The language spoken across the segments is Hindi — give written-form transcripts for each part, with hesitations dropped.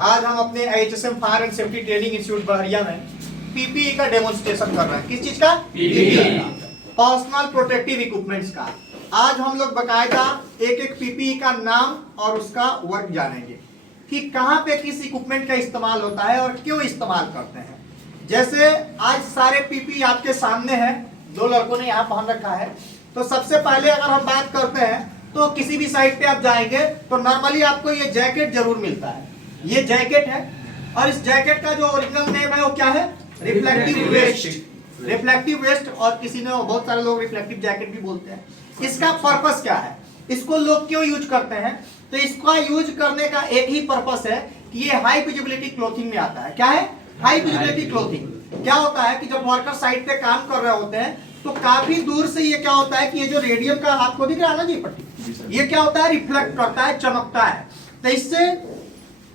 आज हम अपने IHSM fire and safety training institute Bahariya में पीपीई का डेमोन्स्ट्रेशन कर रहे हैं। किस चीज का? पीपीई, पर्सनल प्रोटेक्टिव इक्विपमेंट्स का। आज हम लोग बकायदा एक एक पीपीई का नाम और उसका वर्क जानेंगे कि कहाँ पे किस इक्विपमेंट का इस्तेमाल होता है और क्यों इस्तेमाल करते हैं। जैसे आज सारे पीपीई आपके सामने है, दो लड़कों ने यहाँ पहन रखा है। तो सबसे पहले अगर हम बात करते हैं तो किसी भी साइट पे आप जाएंगे तो नॉर्मली आपको ये जैकेट जरूर मिलता है। ये जैकेट है और इस जैकेट का जो ओरिजिनल नेम है वो क्या है? Reflective waste. रिफ्लेक्टिव वेस्ट, और किसी ने, बहुत सारे लोग रिफ्लेक्टिव जैकेट भी बोलते हैं। इसका पर्पस क्या है? इसको लोग क्यों यूज करते हैं? तो इसका यूज करने का एक ही पर्पस है कि ये हाई विजिबिलिटी क्लोथिंग में आता है। क्या है? High visibility clothing. क्या होता है कि जब वर्कर साइट पे काम कर रहे होते हैं तो काफी दूर से ये क्या होता है कि ये जो रेडियम का आपको दिख रहा है ना जी पट्टी, ये क्या होता है? रिफ्लेक्ट करता है, चमकता है। तो इससे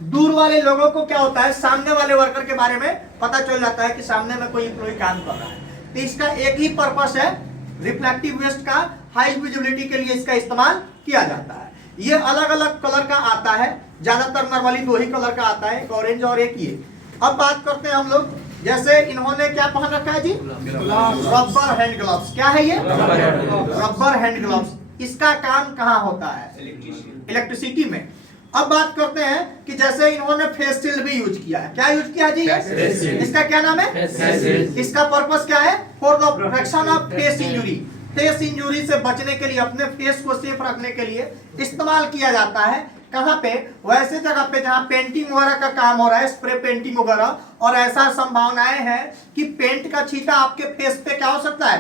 दूर वाले लोगों को क्या होता है, सामने वाले वर्कर के बारे में पता चल जाता है कि सामने में कोई एम्प्लॉय काम कर रहा है। तो इसका एक ही पर्पस है, रिफ्लेक्टिव वेस्ट का हाई विजिबिलिटी के लिए इसका इस्तेमाल किया जाता है। ये अलग अलग कलर का आता है, ज्यादातर नॉर्मली दो ही कलर का आता है, एक ऑरेंज और एक ये। अब बात करते हैं हम लोग, जैसे इन्होंने क्या पहन रखा है जी? Rubber hand gloves. क्या है ये? Rubber hand gloves. इसका काम कहाँ होता है? इलेक्ट्रिसिटी में। अब बात करते हैं कि जैसे इन्होंने फेस शील्ड भी यूज किया है। क्या यूज किया जी? इसका क्या नाम है? इसका पर्पस क्या है? For the protection of face injury. Face injury से बचने के लिए, अपने फेस को सेफ रखने के लिए इस्तेमाल किया जाता है। कहाँ पे? वैसे जगह पे जहाँ पेंटिंग वगैरह का काम हो रहा है, स्प्रे पेंटिंग वगैरह, और ऐसा संभावनाएं हैं कि पेंट का छींटा आपके फेस पे क्या हो सकता है,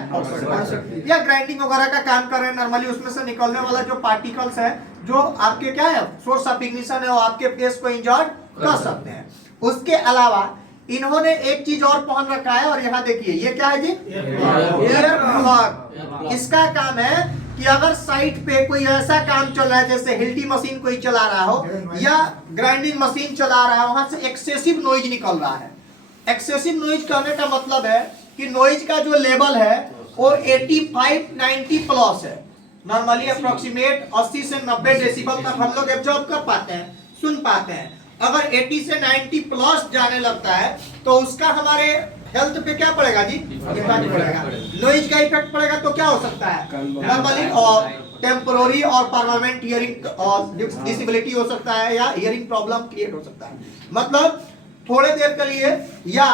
या ग्राइंडिंग वगैरह का काम कर रहे हैं नॉर्मली, उसमें से निकलने वाला जो पार्टिकल्स है, जो आपके क्या है, सोर्स ऑफ इग्निशन है, वो आपके फेस को इंजर्ड कर सकते हैं। उसके अलावा इन्होंने एक चीज और पहन रखा है, और यहाँ देखिए ये क्या है जी? Air plug. इसका काम है कि अगर साइट पे कोई ऐसा काम चल रहा है, जैसे हिल्टी मशीन कोई चला रहा हो या ग्राइंडिंग मशीन चला रहा है, वहां से एक्सेसिव नॉइज निकल रहा है। एक्सेसिव नॉइज करने का मतलब है कि नॉइज का जो लेवल है वो 85-90 प्लस है। नॉर्मली अप्रोक्सीमेट 80 से 90 डेसिबल तक हम लोग एब्जॉर्ब कर पाते हैं, सुन पाते हैं। अगर 80 से 90 प्लस जाने लगता है तो उसका हमारे हेल्थ पे क्या पड़ेगा जी? इफेक्ट पड़ेगा। नॉइज का इफेक्ट पड़ेगा तो क्या हो सकता है? नॉर्मली और टेम्पोररी और परमानेंट हियरिंग डिसेबिलिटी हो सकता है, या हियरिंग प्रॉब्लम क्रिएट हो सकता है। मतलब थोड़े देर के लिए या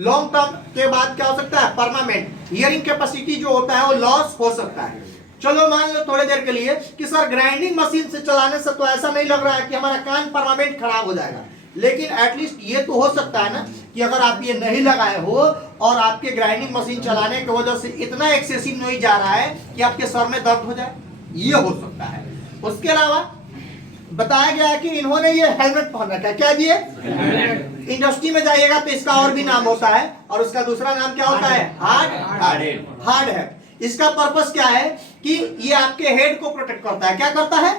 लॉन्ग टर्म के बाद क्या हो सकता है? परमानेंट हियरिंग कैपेसिटी जो होता है वो लॉस हो सकता है। चलो मान लो थोड़े देर के लिए कि सर ग्राइंडिंग मशीन से चलाने से तो ऐसा नहीं लग रहा है कि हमारा कान परमानेंट खराब हो जाएगा, लेकिन एटलीस्ट ये तो हो सकता है ना कि अगर आप ये नहीं लगाए हो और आपके ग्राइंडिंग मशीन चलाने की वजह से इतना एक्सेसिव नॉइज जा रहा है कि आपके सर में दर्द हो जाए, ये हो सकता है। उसके अलावा बताया गया है कि इन्होंने ये हेलमेट पहन रखा है। क्या जी? इंडस्ट्री में जाइएगा तो इसका और भी नाम होता है, और उसका दूसरा नाम क्या होता है? हार्ड है। इसका पर्पस क्या है कि ये आपके हेड को प्रोटेक्ट करता है। क्या करता है?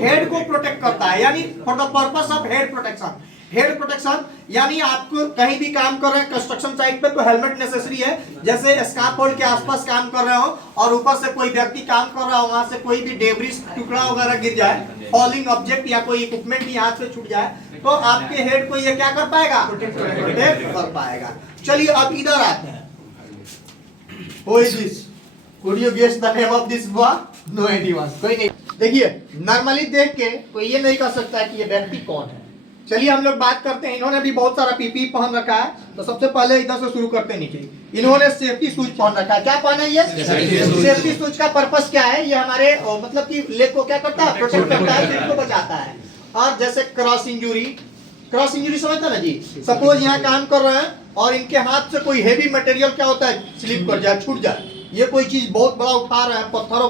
हेड को प्रोटेक्ट करता है, यानी for the purpose of head protection. Head protection यानी आपको कहीं भी काम कर रहे हैं कंस्ट्रक्शन साइट पे तो हेलमेट नेसेसरी है। जैसे स्काफोल्ड के आसपास काम कर रहे हो और ऊपर से कोई व्यक्ति काम कर रहा हो, वहां से कोई भी डेब्रिस टुकड़ा वगैरह गिर जाए, फॉलिंग ऑब्जेक्ट या कोई इक्विपमेंट भी हाथ से छूट जाए, तो आपके हेड को ये क्या कर पाएगा? प्रोटेक्ट कर पाएगा। चलिए अब इधर आते हैं। Who is this? Could you guess the name of this boy? No anyone. कोई नहीं। देखिए नॉर्मली देख के कोई ये नहीं कर सकता है कि ये व्यक्ति कौन है। चलिए हम लोग बात करते हैं। इन्होंने भी बहुत सारा पीपी पहन रखा है, तो सबसे पहले इधर से शुरू करते हैं नीचे। इन्होंने सेफ्टी शूज पहन रखा है। क्या पहना है ये? सेफ्टी शूज का पर्पस क्या है? ये हमारे मतलब कि लेग को क्या करता है? प्रोटेक्ट करता है, लेग को बचाता है। और जैसे क्रॉस इंजरी समझता ना जी? सपोज यहाँ काम कर रहे हैं और इनके हाथ से कोई हेवी मटेरियल क्या होता है? स्लिप कर जाए, छूट जाए, ये कोई चीज बहुत बड़ा उठा रहे हैं, पत्थरों